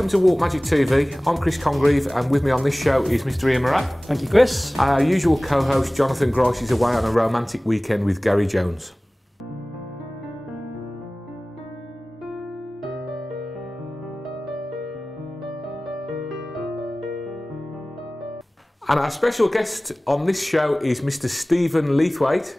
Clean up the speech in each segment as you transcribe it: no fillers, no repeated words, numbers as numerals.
Welcome to WMTV. I'm Chris Congreve, and with me on this show is Mr. Ian Morat. Thank you, Chris. Our usual co-host Jonathan Grice is away on a romantic weekend with Gary Jones. And our special guest on this show is Mr. Stephen Leathwaite.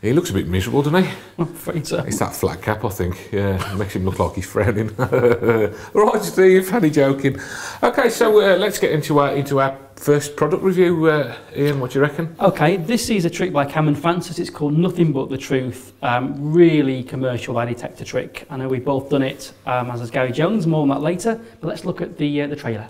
He looks a bit miserable, doesn't he? I'm afraid so. It's that flat cap, I think. Yeah, it makes him look like he's frowning. Right, Steve, only joking. Okay, so let's get into our first product review. Ian, what do you reckon? Okay, this is a trick by Cameron Francis. It's called Nothing But the Truth. Really commercial lie detector trick. I know we've both done it, as has Gary Jones. More on that later. But let's look at the trailer.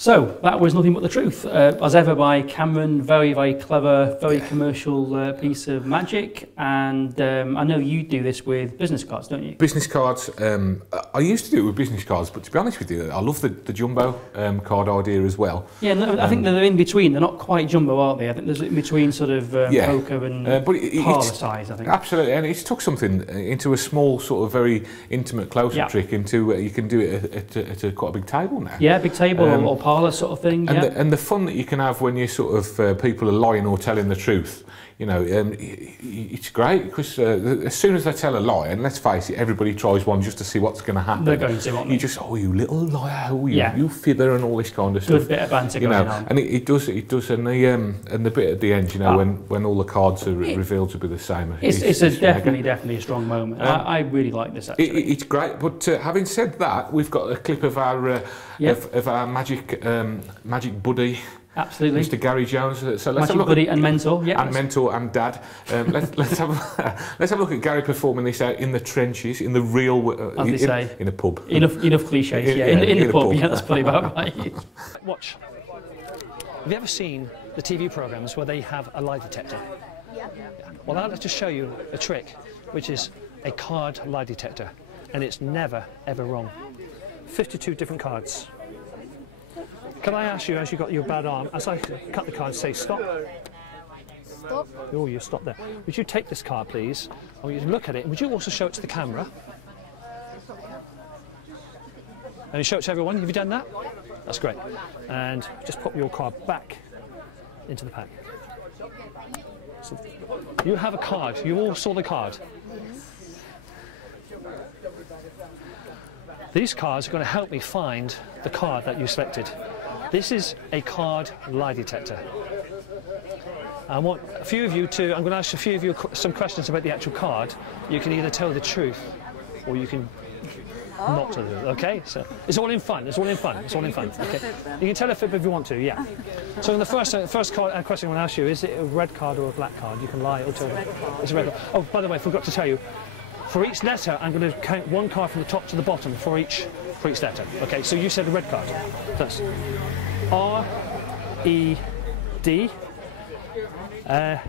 So that was Nothing But the Truth, as ever by Cameron. Very, very clever, very commercial piece of magic. And I know you do this with business cards, don't you? Business cards. I used to do it with business cards, but to be honest with you, I love the jumbo card idea as well. Yeah, no, I think they're in between. They're not quite jumbo, are they? I think there's in between sort of poker and parlour size, I think. Absolutely, and it's took something into a small, sort of very intimate close-up trick into you can do it at a quite a big table now. Yeah, big table or parlour sort of thing. And the fun that you can have when you sort of people are lying or telling the truth, you know, it's great because as soon as they tell a lie, and let's face it, everybody tries one just to see what's going to happen. They're going to, aren't they? You just, oh, you little liar, oh, you fibber, and all this kind of stuff. Good bit of banter going on. And it does, and the bit at the end, you know, when all the cards are revealed to be the same. It's definitely a strong moment. I really like this actually. It's great, but having said that, we've got a clip of our magic buddy. Absolutely. Mr. Gary Jones. So let's Magic have a look buddy at, and mentor, yeah. And mentor and dad. Let's have a look at Gary performing this out in the trenches, in the real, as they say, in a pub. Enough cliches, in the pub. Yeah, that's probably about right. Watch. Have you ever seen the TV programs where they have a lie detector? Yeah. Well, I'd like to show you a trick, which is a card lie detector, and it's never ever wrong. 52 different cards. Can I ask you, as you got your bad arm, as I cut the card, say stop? Stop. Oh, you stopped there. Would you take this card, please? I want you to look at it. Would you also show it to the camera? And show it to everyone. Have you done that? That's great. And just put your card back into the pack. So you have a card. You all saw the card. These cards are going to help me find the card that you selected. This is a card lie detector. I want a few of you to, I'm going to ask a few of you some questions about the actual card. You can either tell the truth or you can not tell the truth, okay? So it's all in fun, it's all in fun, it's all in fun, okay? You can tell a fib if you want to, yeah. So in the first question I want to ask you, is it a red card or a black card? You can lie or tell them. It's a red card. Oh, by the way, I forgot to tell you, for each letter, I'm going to count one card from the top to the bottom for each letter. Okay, so you said a red card. That's R-E-D. That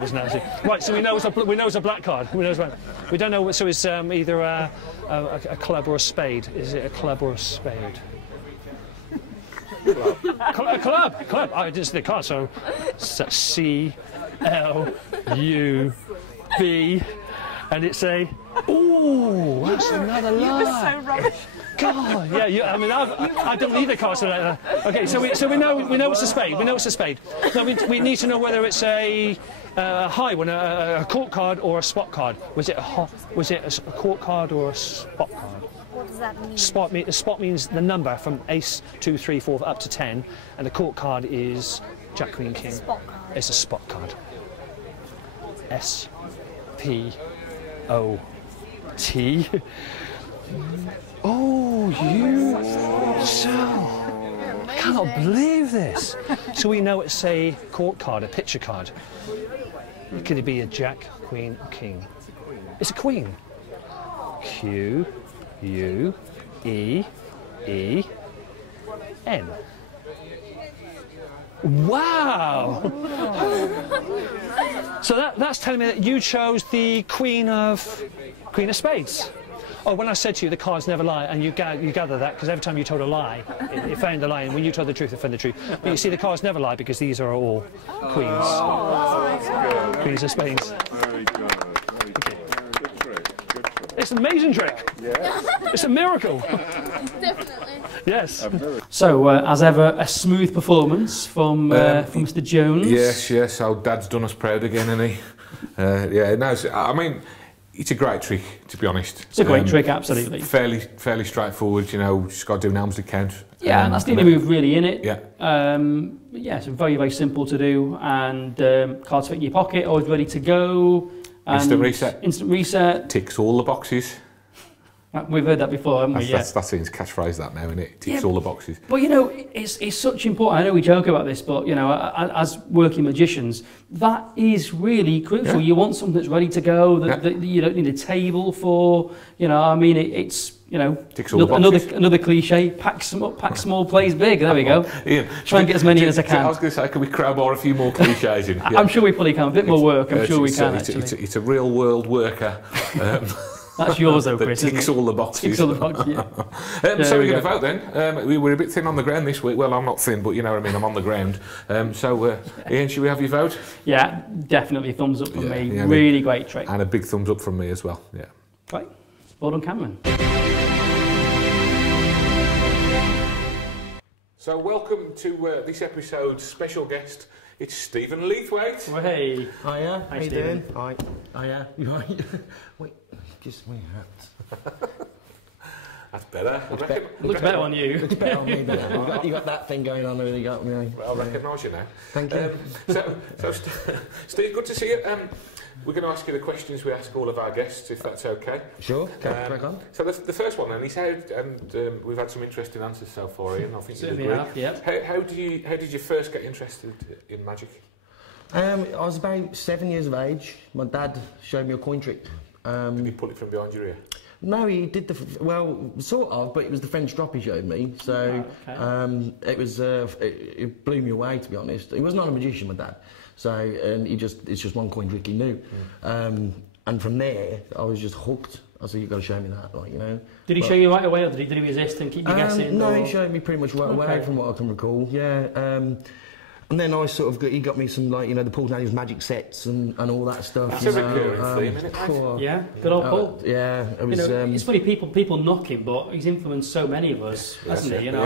was nasty. Right, so we know it's a black card. We don't know. So it's either a club or a spade. Is it a club or a spade? A club. I didn't see the card, so C-L-U-B, and it's a. Ooh, that's another lie. You were so rubbish. God, yeah. I mean, I don't need a card so like that. Okay, so we know it's a spade. We know it's a spade. No, we need to know whether it's a high one, a court card or a spot card. Was it a court card or a spot card? What does that mean? Spot means the number from ace, 2, 3, 4 up to 10, and the court card is Jack, Queen, King. Spot card. It's a spot card. S-P-O-T. Oh. I cannot believe this. So we know it's a court card, a picture card. Could it be a jack, queen, or king? It's a queen. Q, U, E, E, N. Wow! So that's telling me that you chose the Queen of Spades. Oh, when I said to you the cards never lie, and you gather that because every time you told a lie, it found the lie, and when you told the truth, it found the truth. But you see, the cards never lie because these are all queens. Oh, queens of Spades. Very good. Very good. Good trick. Good trick. It's an amazing trick. Yes. It's a miracle. Definitely. Yes. So, as ever, a smooth performance from Mr. Jones. Yes. Our dad's done us proud again, hasn't he? Yeah. No, I mean, it's a great trick, to be honest. It's a great trick, absolutely. Fairly straightforward. You know, just got to do an Elmsley count. Yeah, and that's the only move really in it. Yeah. Yeah, it's very simple to do, and cards fit in your pocket, always ready to go. Instant reset. Instant reset. Ticks all the boxes. We've heard that before, haven't we? That's his catchphrase, that now, isn't it? Ticks all the boxes. But you know, it's such important. I know we joke about this, but you know, as working magicians, that is really crucial. Yeah. You want something that's ready to go. That you don't need a table for. You know, I mean, it's you know, ticks all the boxes. Another cliche. Pack small, plays big. There we go. Ian, try and get as many in as I can. I was going to say, can we crowbar a few more cliches in? Yeah. I'm sure we probably can. A bit more work. I'm sure we can. It's a real world worker. That's yours though, Chris. Ticks all the boxes. Ticks all the boxes, yeah. So we're going to vote then. We were a bit thin on the ground this week. Well, I'm not thin, but you know what I mean. I'm on the ground. So, Ian, should we have your vote? Yeah, definitely. Thumbs up from me. Yeah, really great trick. And a big thumbs up from me as well. Yeah. Right. Well done, Cameron. So welcome to this episode's special guest. It's Stephen Leathwaite. Well, hey. Hiya. Hi, How you Stephen. doing? Hi. Hiya. Right. Wait, just my hat. That's better. Looks better on you. Looks better on me now. You got that thing going on there. You got me. Well, I recognise you now. Thank you. So Steve, good to see you. We're going to ask you the questions we ask all of our guests, if that's okay. Sure. Crack on. So the first one, then, is how, and we've had some interesting answers so far, Ian. I think you agree. Have, yep. How did you first get interested in magic? I was about 7 years of age. My dad showed me a coin trick. Did he pull it from behind your ear? No, he did well, sort of, but it was the French drop he showed me. So it was it blew me away, to be honest. He was not a magician, my dad. So and it's just one coin trick he knew. And from there, I was just hooked. I said, "You've got to show me that," like, you know. Did he show you right away, or did he resist and keep you guessing? No, he showed me pretty much right away, from what I can recall. Yeah. And then I he got me some, like, you know, the Paul Daniels magic sets and all that stuff. That's a recurring theme, isn't it? Yeah, good old Paul. Yeah, it was. You know, it's funny, people knock him, but he's influenced so many of us, hasn't he? You know,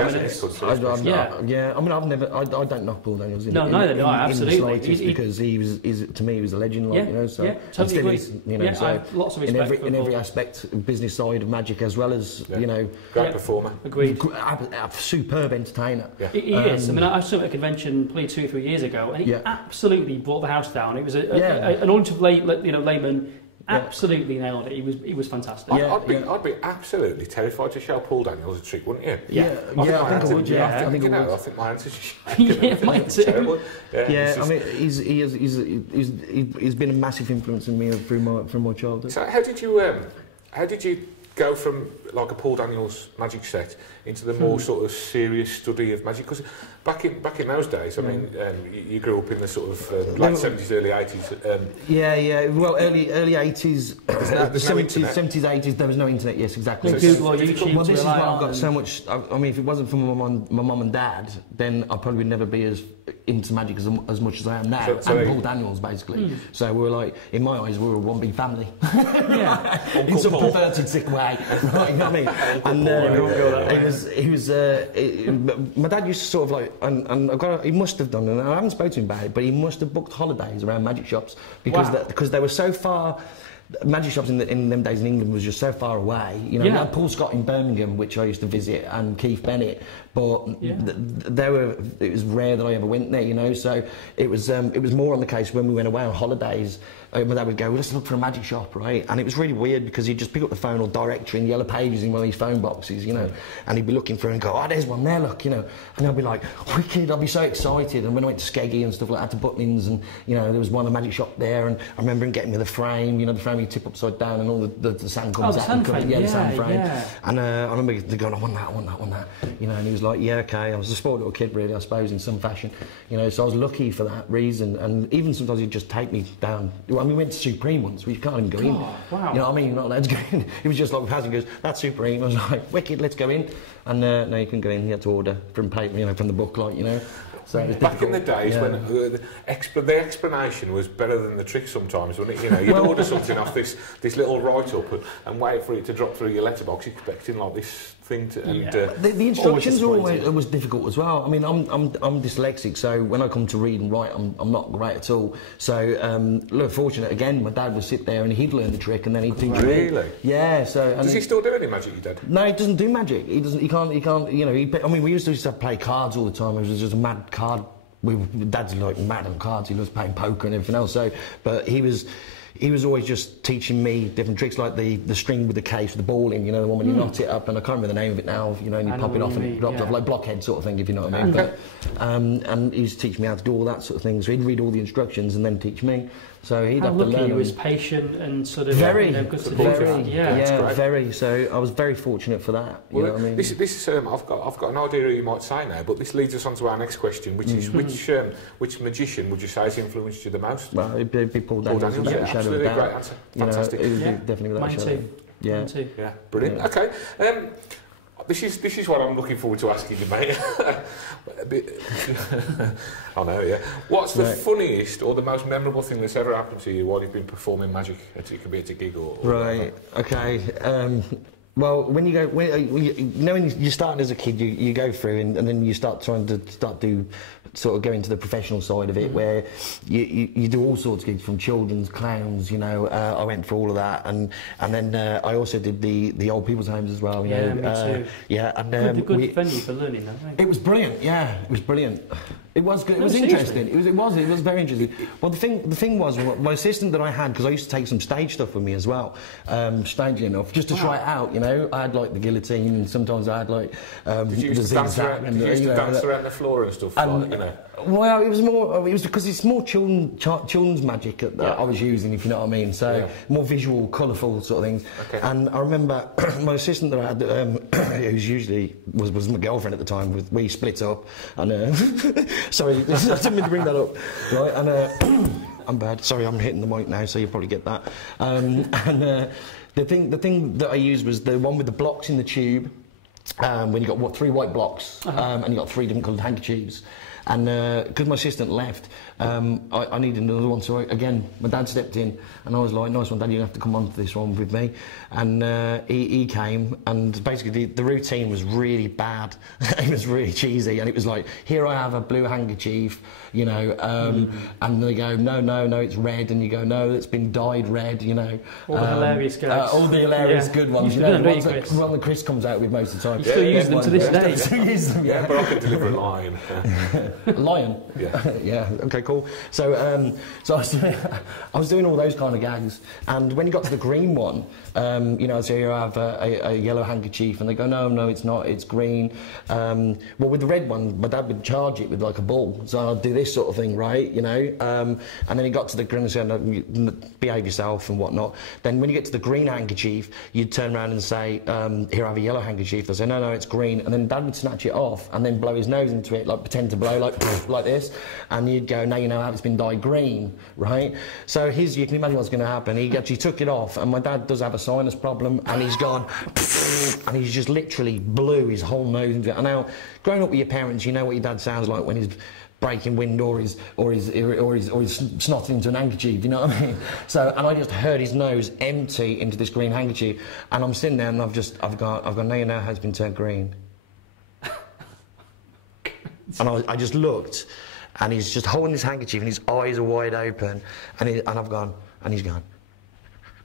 yeah. I mean, I don't knock Paul Daniels. Neither do I. Absolutely, because to me he was a legend, like, you know. So totally agree. You know, so lots of respect in every aspect, business side of magic as well as you know. Great performer. Agreed. A superb entertainer. He is. I mean, I saw him at a convention probably 2 or 3 years ago, and he absolutely brought the house down. It was an audience of laymen. Absolutely nailed it. He was fantastic. I'd be absolutely terrified to show Paul Daniels a trick, wouldn't you? I think I would. I think my answer's mine too. I mean, he's been a massive influence on me from my childhood. So how did you go from like a Paul Daniels magic set into the more sort of serious study of magic? Because back in those days, I mean, you grew up in the sort of late 70s, early 80s. Well, early 80s, the 70s, 80s, there was no internet. Yes, exactly. So Google or YouTube. Well, this is why I've got so much. I mean, if it wasn't for my mum and dad, then I probably would never be as into magic as much as I am now. And Paul Daniels, basically. So we were like, in my eyes, we were one big family. In some perverted sick way. Right, you know what I mean? And my dad used to sort of like, and he must have done, and I haven't spoken to him about it, but he must have booked holidays around magic shops because they were so far. Magic shops in them days in England was just so far away. You know, we had Paul Scott in Birmingham, which I used to visit, and Keith Bennett, but it was rare that I ever went there. You know, so it was more on the case when we went away on holidays. my dad would go, well, let's look for a magic shop, right? And it was really weird because he'd just pick up the phone or directory in Yellow Pages in one of these phone boxes, you know, and he'd be looking for it and go, oh, there's one there, look, you know. And I'd be like, wicked, I'd be so excited. And when I went to Skeggy and stuff like that, to Butlins, and, you know, there was one, a magic shop there, and I remember him getting me the frame, you know, the frame you tip upside down and all the sand comes out. The sand frame. And I remember going, I want that, you know, and he was like, yeah, okay. I was a spoiled little kid, really, I suppose, in some fashion, you know, so I was lucky for that reason. And even sometimes he'd just take me down. Well, I mean, we went to Supreme once, you can't even go in. Wow. You know what I mean? You're not allowed to go in. He was just like, passing, goes, that's Supreme. I was like, wicked, let's go in. And no, you couldn't go in. You had to order from paper, you know, from the book, like, you know. So it was back difficult. in the days when the explanation was better than the trick sometimes, wasn't it? You know, you'd order something off this little write-up and wait for it to drop through your letterbox, expecting like this thing to. And, the instructions are always difficult as well. I mean, I'm dyslexic, so when I come to read and write, I'm not great at all. So look, fortunate again, my dad would sit there and he'd learn the trick and then he'd teach me. Really? Yeah. So does he still do any magic, your dad? No, he doesn't do magic. He doesn't. He can't. You know. I mean, we used to play cards all the time. It was just a mad card. Dad's like mad on cards. He loves playing poker and everything else. So, but he was always just teaching me different tricks, like the string with the case, with the ball in, you know, the one when you knot it up, and I can't remember the name of it now, you know, and you pop it off and it drops off, like blockhead sort of thing, if you know what I mean. Okay. But, and he used to teach me how to do all that sort of thing, so he'd read all the instructions and then teach me. So he'd have to learn. He was patient and sort of very, good supportive. Very. So I was very fortunate for that. You know what I mean? This is I've got an idea who you might say now, but this leads us on to our next question, which is which magician would you say has influenced you the most? Well, it'd be Paul Daniels. Yeah, absolutely, great answer. Fantastic. You know, definitely without a shadow. Mine too. Yeah, brilliant. Yeah. Okay. This is what I'm looking forward to asking you, mate. I know, yeah. What's the funniest or the most memorable thing that's ever happened to you while you've been performing magic? It could be at a gig or right. Okay. Well, when you go, when you're starting as a kid, you go through and then you start trying to go into the professional side of it, where you do all sorts of gigs, from children's, clowns, you know. I went for all of that, and then I also did the old people's homes as well. You know, me too. Yeah, and good venue for learning that. Right? It was brilliant. Yeah, it was brilliant. It was good. It was interesting. It was very interesting. Well, the thing was, my assistant that I had, because I used to take some stage stuff with me as well, strangely enough, just to try it out. You know, I had like the guillotine, and sometimes I had like did you used to dance around the floor and stuff? Like, you know? Well, it was because it's more children's magic that I was using, if you know what I mean. So more visual, colourful sort of things. Okay. And I remember my assistant that I had, who's usually was my girlfriend at the time. We split up, and sorry, I didn't mean to bring that up. Right, and I'm bad. Sorry, I'm hitting the mic now, so you'll probably get that. And the thing that I used was the one with the blocks in the tube. When you got 3 white blocks, and you got 3 different coloured handkerchiefs. And because my assistant left, I needed another one. So again, my dad stepped in, and I was like, "Nice one, Dad. You have to come on to this one with me." And he came, and basically the routine was really bad. It was really cheesy, and it was like, "Here I have a blue handkerchief, you know," and they go, "No, it's red," and you go, "No, it's been dyed red," you know. All the hilarious guys. All the hilarious good ones. You know, the one that Chris comes out with most of the time. You still use them to this day. Still use them, yeah. But I could deliver a lion. A lion? Yeah. Yeah, okay, cool. So I was doing all those kind of gags, and when you got to the green one, you know, so you have a yellow handkerchief, and they go, no, it's not, it's green. Well, with the red one, my dad would charge it with like a ball, so I'd do this sort of thing, right, you know, and then he got to the green and said, behave yourself and whatnot. Then when you get to the green handkerchief, you'd turn around and say, here, I have a yellow handkerchief. They'd say, no, it's green, and then Dad would snatch it off and then blow his nose into it, like pretend to blow, like this, and you'd go, now you know how it's been dyed green, right? So you can imagine what's going to happen. He actually took it off, and my dad does have a sinus problem, and he's gone, and he's just literally blew his whole nose into it. And now, growing up with your parents, you know what your dad sounds like when he's breaking wind or he's snotting into an handkerchief, you know what I mean? So, and I just heard his nose empty into this green handkerchief, and I'm sitting there, and I've gone, now you know how it's been turned green. And I just looked, and he's just holding his handkerchief, and his eyes are wide open, and I've gone, and he's gone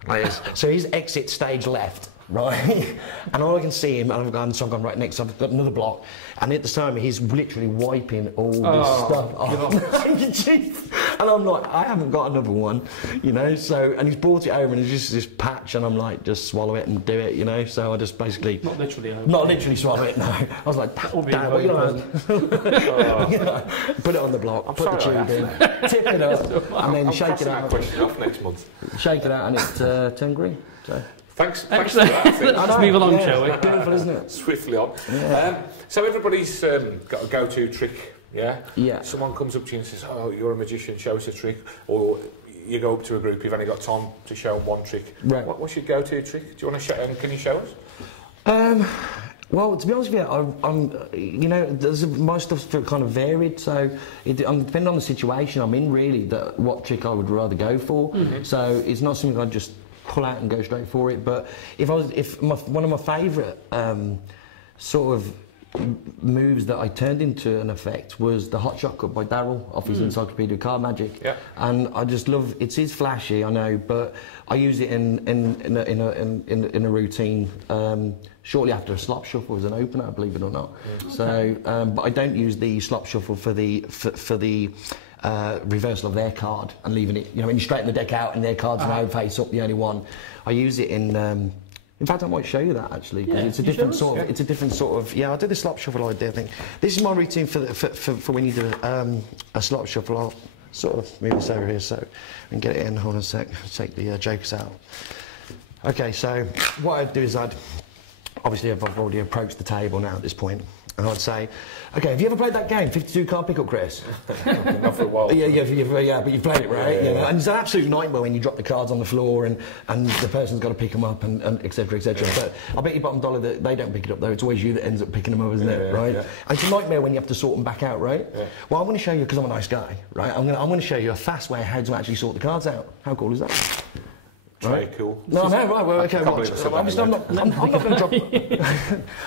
like this. So he's exit stage left. right? And all I can see him, and so I've gone right next, so I've got another block, and at the time he's literally wiping all this stuff off the handkerchief. And I'm like, I haven't got another one, you know, so, and he's brought it over and it's just this patch, and I'm like, just swallow it and do it, you know, so I just basically... Not literally. Not literally swallow it, no. I was like, Dad, what you like? You know, put it on the block, put the tube in, tip it up, and then shake it out. Question off next month. Shake it out, and it's 10 green. So. Thanks for that. Let's move along, shall we? Beautiful, isn't it? Swiftly on. Yeah. So everybody's got a go-to trick, yeah? Yeah. Someone comes up to you and says, oh, you're a magician, show us a trick. Or you go up to a group, you've only got time to show them one trick. Right. What's your go-to trick? Do you want to show, can you show us? Well, to be honest with you, I'm you know, my stuff's kind of varied, so I'm depending on the situation I'm in, really, that what trick I would rather go for. So it's not something I'd just pull out and go straight for it. But one of my favourite sort of moves that I turned into an effect was the hot shot cut by Darryl off his Encyclopedia of Card Magic. Yeah. And I just love it. Is flashy, I know, but I use it in a routine shortly after a slop shuffle as an opener, believe it or not. So, but I don't use the slop shuffle for the reversal of their card and leaving it, you know, when you straighten the deck out and their cards are face up, the only one. I use it in fact, I might show you that actually, because it's a different sort of. It's a different sort of. Yeah, I'll do the slop shuffle idea. I think this is my routine for when you do a slop shuffle. I'll sort of move this over here so we can get it in. Hold on a sec. Take the jokers out. Okay, so what I'd do is I've already approached the table now at this point, and I'd say, okay, have you ever played that game, 52 card pickup, Chris? Not for a while. Yeah, but you've played it, right? Yeah. And it's an absolute nightmare when you drop the cards on the floor and the person's got to pick them up and et cetera, et cetera. But I bet you bottom dollar that they don't pick it up, though. It's always you that ends up picking them up, isn't it? Right? Yeah. And it's a nightmare when you have to sort them back out, right? Yeah. Well, I'm going to show you, because I'm a nice guy, right? I'm going to show you a fast way how to actually sort the cards out. How cool is that? Right, cool. No, right, well, okay, watch. I'm not going to drop.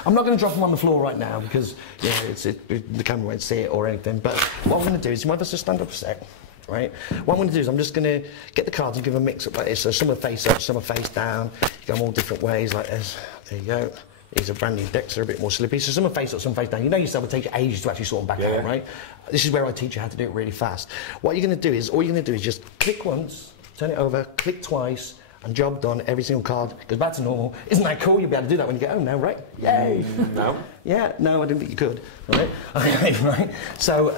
I'm not going to drop them on the floor right now because the camera won't see it or anything. But what I'm going to do is, you might have to stand up a sec, right? What I'm going to do is I'm just going to get the cards and give them a mix up like this. So some are face up, some are face down. You go all different ways like this. There you go. These are brand new decks, they're a bit more slippy. So some are face up, some face down. You know yourself, it'll take you ages to actually sort them back out, right? This is where I teach you how to do it really fast. What you're going to do is, all you're going to do is just click once, turn it over, click twice, and job done. Every single card goes back to normal. Isn't that cool? You'll be able to do that when you get home now, right? Yay! No. Yeah, no, I didn't think you could. Right? Okay, right. So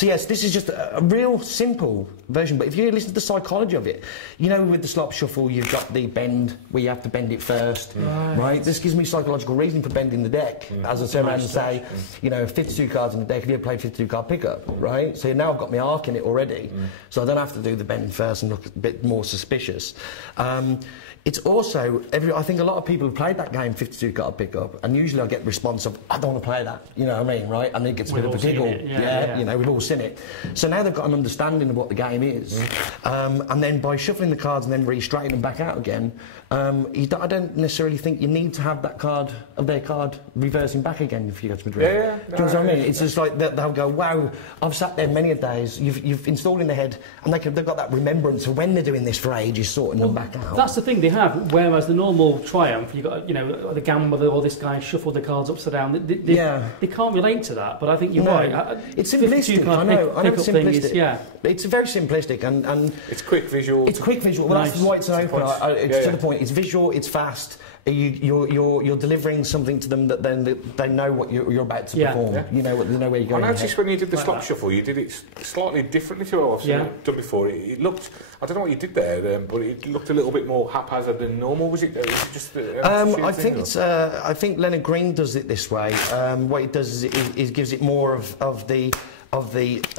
yes, this is just a real simple version, but if you listen to the psychology of it, you know, with the slop shuffle, you've got the bend, where you have to bend it first, right? This gives me psychological reason for bending the deck. As I turn around and say, you know, 52 cards in the deck, have you ever played 52 card pickup, right? So now I've got my arc in it already, so I don't have to do the bend first and look a bit more suspicious. It's also, I think a lot of people have played that game, 52 card pickup, and usually I get the response of, I don't want to play that, you know what I mean, right? And it gets a bit of a giggle. You know, we've all seen it. So now they've got an understanding of what the game is. And then by shuffling the cards and then re-straightening them back out again, I don't necessarily think you need to have that card, of their card, reversing back again if you go to Madrid. Do you know what I mean? It's just like, they'll go, wow, I've sat there many a days, you've installed in their head, and they've got that remembrance of when they're doing this for ages, sorting them back out. That's the thing they have, whereas the normal Triumph, you've got, you know, the gambler or this guy shuffled the cards upside down. They can't relate to that, but I think you're right. It's simplistic, I know it's simplistic. It's very simplistic, and it's quick visual. It's quick visual. Well, that's why it's an opener. It's to the point. It's visual. It's fast. You're delivering something to them that then they know what you're about to perform. You know they know where you're going. I noticed when you did the slop shuffle, you did it slightly differently to what I've done before. It looked, I don't know what you did there, but it looked a little bit more haphazard than normal. Was it just? I think Leonard Green does it this way. What it does is it gives it more of the rotations,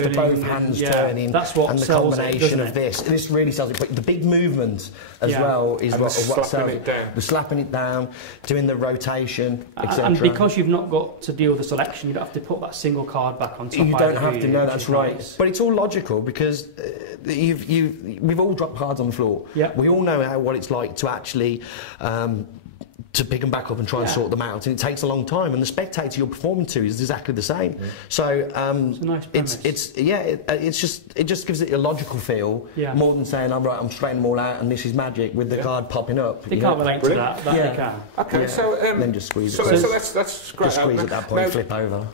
the both hands turning, that's what and the combination of this. This really sells it. But the big movement as well is what sells it. The slapping it down, doing the rotation, etc. And because you've not got to deal with the selection, you don't have to put that single card back on top. You don't have to. No, that's right. Nice. But it's all logical because we've all dropped cards on the floor. We all know what it's like to actually to pick them back up and try and sort them out, and it takes a long time. And the spectator you're performing to is exactly the same. So it's a nice premise. it just gives it a logical feel more than saying, I'm straightening them all out and this is magic with the card popping up. They can't relate to that. They can. Okay, so then just squeeze it. So that's great. Just squeeze at that point, flip over.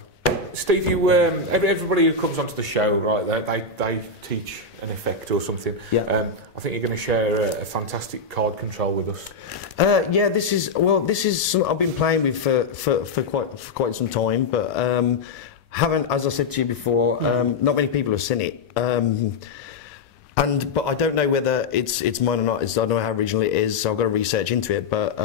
Steve, you everybody who comes onto the show, right? They teach an effect or something. Yeah. I think you're going to share a fantastic card control with us. This is something I've been playing with for quite some time, but haven't, as I said to you before, not many people have seen it. But I don't know whether it's mine or not. I don't know how original it is, so I've got to research into it. But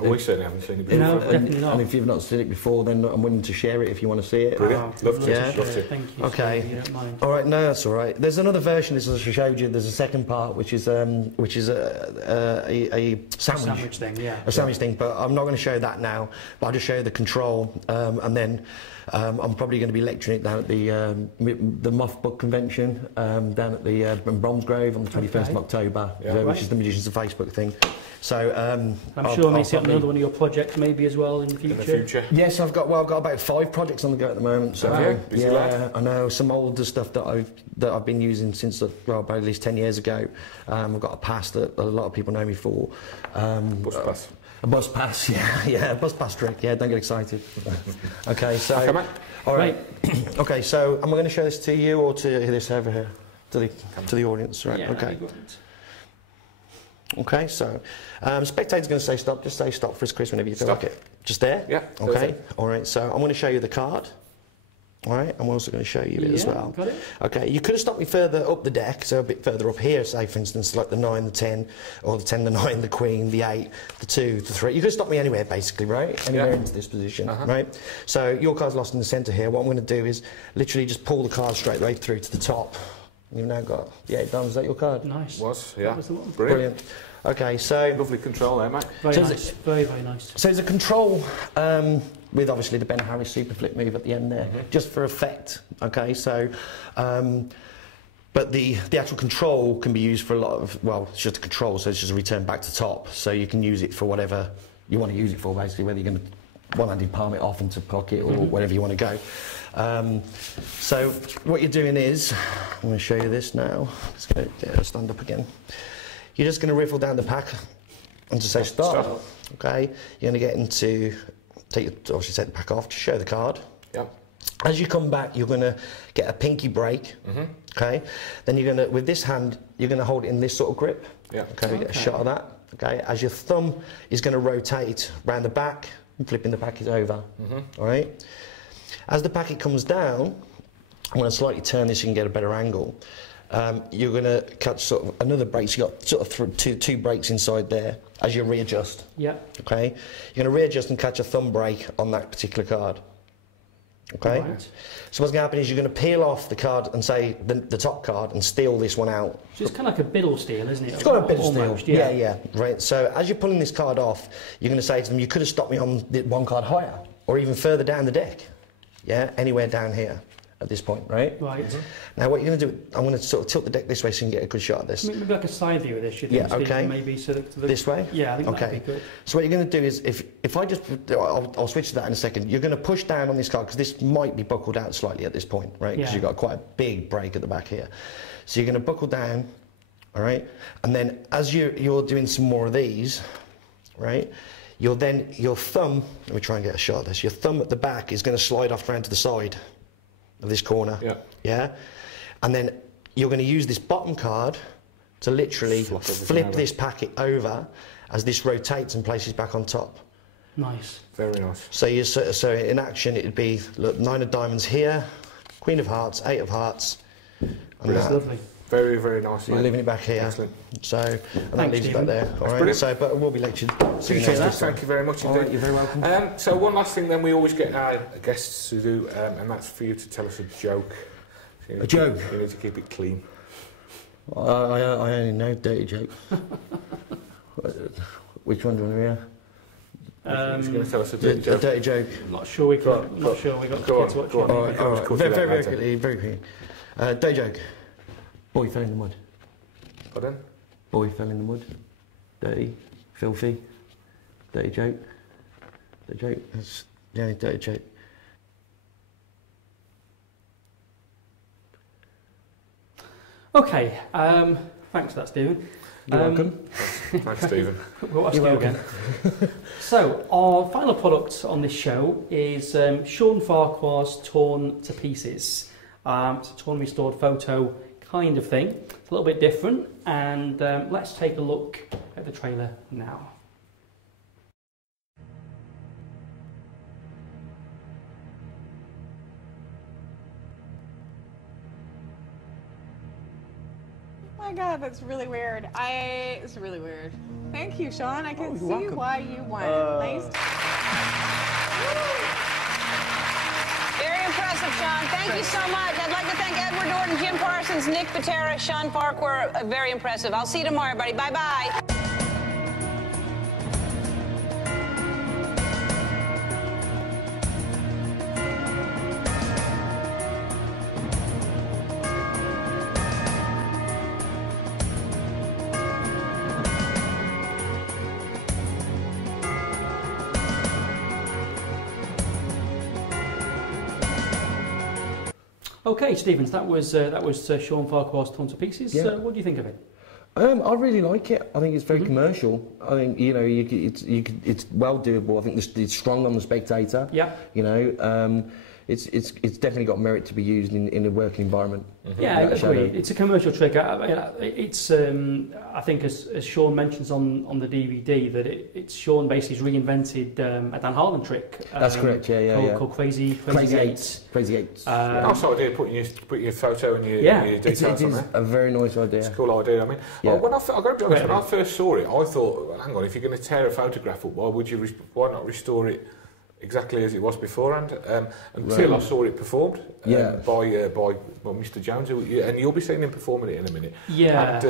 we certainly haven't seen it before. No, definitely not. And if you've not seen it before, then I'm willing to share it if you want to see it. Brilliant. Love to. Thank you. Okay. If you don't mind. All right. No, that's all right. There's another version. As I showed you, there's a second part, which is a sandwich thing. Yeah. A sandwich thing. But I'm not going to show that now. But I'll just show you the control, and then. I'm probably going to be lecturing it down at the Moth Book Convention down at the Bromsgrove on the 21st of October, which is the Magicians of Facebook thing. So I'm sure I may see it on another one of your projects maybe as well in the future. Yes, I've got about 5 projects on the go at the moment. So I know some older stuff that I've been using since about at least 10 years ago. I've got a pass that a lot of people know me for. Bus pass. A bus pass, a bus pass trick, don't get excited. Okay, so... Okay, mate. All right. Okay, so am I going to show this to you or to this over here? To the audience, right? Yeah, okay. Okay, so spectator's going to say stop. Just say stop for his Chris whenever you feel like it. Just there? Yeah. Okay, all right, so I'm going to show you the card. All right, I'm also going to show you it as well. Got it. Okay, you could have stopped me further up the deck, so a bit further up here, say for instance like the 9, the 10, or the 10, the 9, the Queen, the 8, the 2, the 3. You could have stopped me anywhere basically, right? Anywhere into this position, right? So your card's lost in the centre here. What I'm going to do is literally just pull the card straight way through to the top. You've now got the 8 diamonds. Is that your card? Nice. Yeah. Brilliant. Okay, so... Lovely control there, mate. Very nice. Very, very nice. So there's a control with obviously the Ben Harris super flip move at the end there, just for effect. Okay, so... but the actual control can be used for a lot of... Well, it's just a control, so it's just a return back to top. So you can use it for whatever you want to use it for, basically, whether you're going to one-handed palm it off into pocket or whatever you want to go. So what you're doing is... I'm going to show you this now. Let's get her stand up again. You're just going to riffle down the pack and just say stop. Okay, you're going to get into, obviously take the pack off to show the card. Yeah. As you come back, you're going to get a pinky break. Okay, then you're going to, with this hand, you're going to hold it in this sort of grip. Yeah. Okay, get a shot of that. Okay, as your thumb is going to rotate round the back, and flipping the packet over. All right. As the packet comes down, I'm going to slightly turn this so you can get a better angle. You're going to catch sort of another break. So you've got sort of two breaks inside there as you readjust. Yeah. Okay. You're going to readjust and catch a thumb break on that particular card. Okay. Right. So what's going to happen is you're going to peel off the card and say the top card and steal this one out. So it's kind of like a biddle steal, isn't it? It's got a bit of steal. Yeah. Yeah. Right. So as you're pulling this card off, you're going to say to them, you could have stopped me on the one card higher or even further down the deck. Yeah. Anywhere down here. At this point, right? Right. Now what you're going to do, I'm going to sort of tilt the deck this way so you can get a good shot of this. Maybe like a side view of this, you think? Yeah, okay. Maybe so that this way? Yeah, I think that'd be good. So what you're going to do is, if I just, I'll switch to that in a second, you're going to push down on this card, because this might be buckled out slightly at this point, right? Because you've got quite a big break at the back here. So you're going to buckle down, all right? And then as you're doing some more of these, right? Your thumb, let me try and get a shot of this, your thumb at the back is going to slide off around to the side of this corner. Yeah. And then you're going to use this bottom card to literally flip this packet over as this rotates and places back on top. Nice. Very nice. So in action it'd be, look, 9 of diamonds here, Queen of hearts, 8 of hearts. And that's lovely. Very, very nice. You're leaving it back here. Excellent. So, and that leaves it back there. All right. Brilliant. So, but we'll be lectured. Appreciate that. Thank you very much indeed. Right, you're very welcome. So one last thing then we always get our guests to do, and that's for you to tell us a joke. So a joke? You need to keep it clean. I only know dirty joke. Which one do you want to hear? He's going to tell us a dirty joke. A dirty joke. I'm not sure we got. Not sure we got. Go on. All right. Very quickly. Very quickly. Dirty joke. Boy fell in the mud. Pardon? Boy fell in the mud. Dirty. Filthy. Dirty joke. The joke. That's the only dirty joke. Okay, thanks for that, Stephen. You're welcome. Thanks, Stephen. We'll ask you again. So, our final product on this show is Sean Farquhar's Torn to Pieces. It's a torn restored photo kind of thing. It's a little bit different, and let's take a look at the trailer now. Oh my God, that's really weird. It's really weird. Thank you, Sean. I can see welcome. why you won. Nice. Very impressive, Sean. Thank you so much. I'd like to thank Edward Norton, Jim Parsons, Nick Patera, Sean Farquhar. Very impressive. I'll see you tomorrow, everybody. Bye-bye. Okay, Stevens, that was Sean Farquhar's Torn to Pieces. Yeah. What do you think of it? I really like it. I think it's very commercial. I think it's well doable. I think it's strong on the spectator. Yeah. It's definitely got merit to be used in a working environment. Yeah, I agree. It's a commercial trick. It's I think as Sean mentions on the DVD that it's Sean basically reinvented a Dan Harlan trick. That's correct. Yeah. Called Crazy Eights. Crazy Eights. Nice idea putting your photo and your details it on is there. a very nice idea. It's a cool idea. I mean, when I first saw it, I thought, well, hang on, if you're going to tear a photograph up, why not restore it exactly as it was beforehand? Until I saw it performed by Mr. Jones, and you'll be seeing him performing it in a minute. Yeah.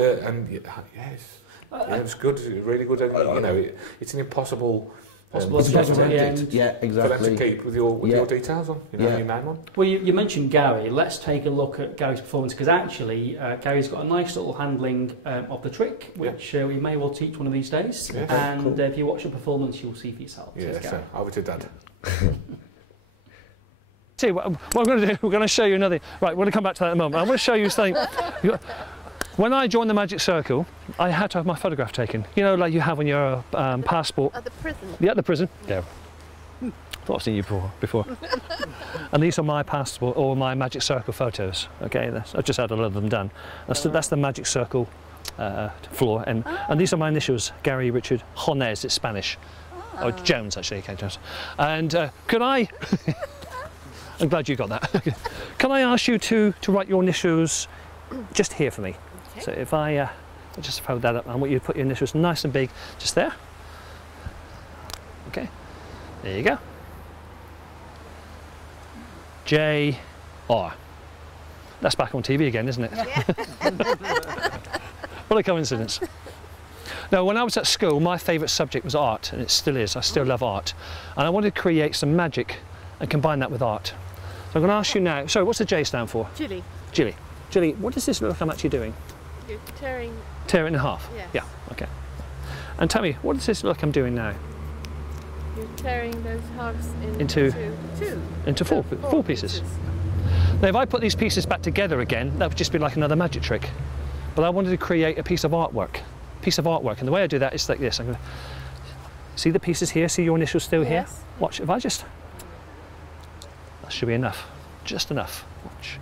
It's good. It's really good. And, it's an impossible. Yeah, exactly. For them to keep with your details on, your name on. Well, you mentioned Gary. Let's take a look at Gary's performance, because actually Gary's got a nice little handling of the trick, which we may well teach one of these days. Yeah, and cool. If you watch the performance, you'll see for yourself. Yeah, so over to Dad. See, what we're going to do, we're going to show you another. Right, we're going to come back to that in a moment. I want to show you something. When I joined the Magic Circle, I had to have my photograph taken. You know, like you have on your passport. At the prison? Yeah, at the prison. Yeah. Thought I've seen you before. And these are my passport or my Magic Circle photos. Okay, I've just had a lot of them done. That's the Magic Circle floor, and these are my initials: Gary Richard Jones. It's Spanish. Oh, Jones actually. Okay, Jones. And could I? I'm glad you got that. Can I ask you to write your initials just here for me? Okay. So if I just fold that up, I want you to put your initials nice and big, just there. Okay, there you go. J.R. That's back on TV again, isn't it? Yeah. What a coincidence. Now, when I was at school, my favourite subject was art, and it still is. I still love art. And I wanted to create some magic and combine that with art. So I'm going to ask you now, sorry, what's the J stand for? Julie. Julie. Julie, what does this look like I'm actually doing? You're tearing... Tear it in half? Yes. Yeah, okay. And tell me, what does this look like I'm doing now? You're tearing those halves into four pieces. pieces. Now, if I put these pieces back together again, that would just be like another magic trick. But I wanted to create a piece of artwork. And the way I do that is like this. I'm going to see the pieces here, see your initials still here? Watch, if I just... That should be enough, just enough. Watch.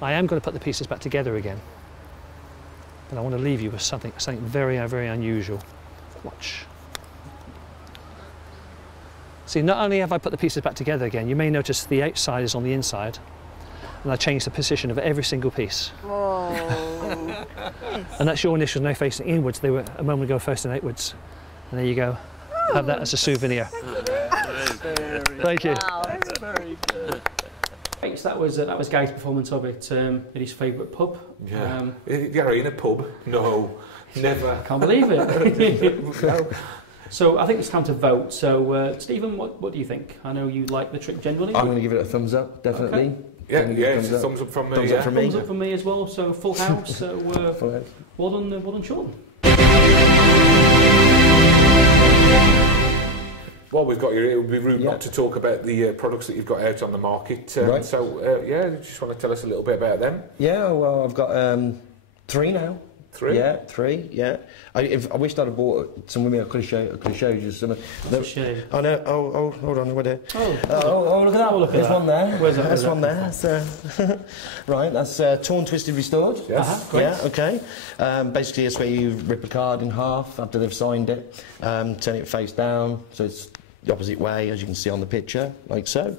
I am going to put the pieces back together again. But I want to leave you with something very, very unusual. Watch. See, not only have I put the pieces back together again, you may notice the outside is on the inside, and I changed the position of every single piece. Oh. And that's your initials now facing inwards. They were a moment ago facing outwards. And there you go. Have that as a souvenir. Thank you. Wow. That's very good. So that was Gary's performance of it at his favourite pub. Yeah. Gary in a pub? No, never. Can't believe it. No. So I think it's time to vote. So Stephen, what do you think? I know you like the trick generally. I'm going to give it a thumbs up, definitely. Okay. Yeah, it's a thumbs up from me. Thumbs up from me. Thumbs up from me as well. So full house. So well done, Sean. while we've got you, it would be rude not to talk about the products that you've got out on the market. Right. So, yeah, you just want to tell us a little bit about them? Yeah, well, I've got 3 now. 3? Yeah, 3, yeah. I wished I'd have bought some with me. I could have showed you some. I know. Oh, hold on, where? Oh, look at that! Look at There's one there. Where's that? There's one there. So, right, that's torn, twisted, restored. Yes. Yeah. Okay. Basically, it's where you rip a card in half after they've signed it, turn it face down, so it's the opposite way, as you can see on the picture, like so.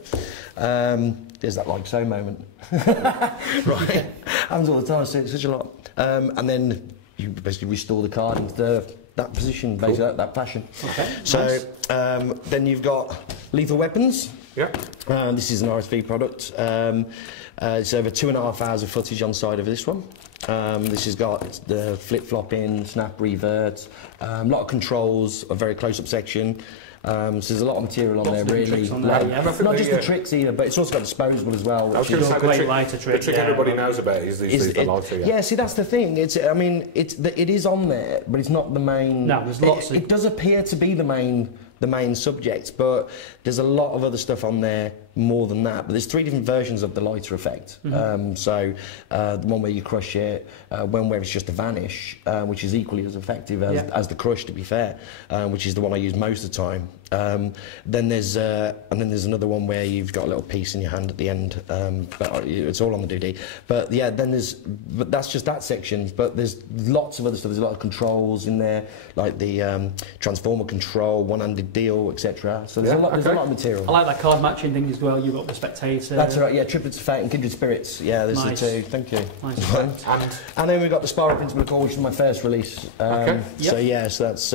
There's that like so moment. Right. Happens all the time. So it's such a lot. And then you basically restore the card into that position, basically that fashion. Okay. So then you've got Lethal Weapons. Yeah. This is an RSV product. It's over 2.5 hours of footage on side of this one. This has got the flip-flopping, snap revert, a lot of controls, a very close-up section. So there's a lot of material on there, really. Not just the tricks either, but it's also got disposable as well. I was going to say great lighter trick. The trick everybody knows about is the lighter. Yeah, see, that's the thing. It is on there, but it's not the main. No, there's lots. It does appear to be the main subject, but there's a lot of other stuff on there more than that. But there's 3 different versions of the lighter effect. So the one where you crush it, one where it's just a vanish, which is equally as effective as the crush, to be fair, which is the one I use most of the time. Then there's another one where you've got a little piece in your hand at the end, but it's all on the DVD. But yeah, but that's just that section. But there's lots of other stuff. There's a lot of controls in there, like the transformer control, one-handed deal, etc. So there's a lot of material. I like that card matching thing as well. You've got the Spectator. That's right. Yeah, Triplets of Fate and Kindred Spirits. Yeah, there's the 2. Thank you. Nice. And then we've got the Spiral Principle of Core, which is my first release. So yeah, so that's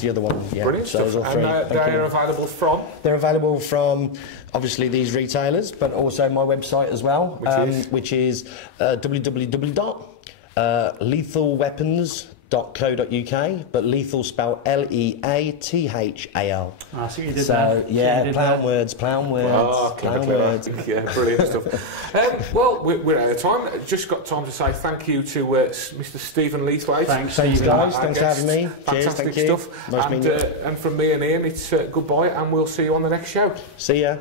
the other one. Yeah. Brilliant so stuff. And they're available from? They're available from obviously these retailers, but also my website as well, which is www.lethalweapons.co.uk, but lethal spelled Leathal. Ah, so you did that. Yeah, plough words. Oh, yeah, brilliant stuff. Well, we're out of time. Just got time to say thank you to Mr. Stephen Leathwaite. Thanks, guys. Thanks for having me. Fantastic Cheers, stuff. And from me and Ian, it's goodbye, and we'll see you on the next show. See ya.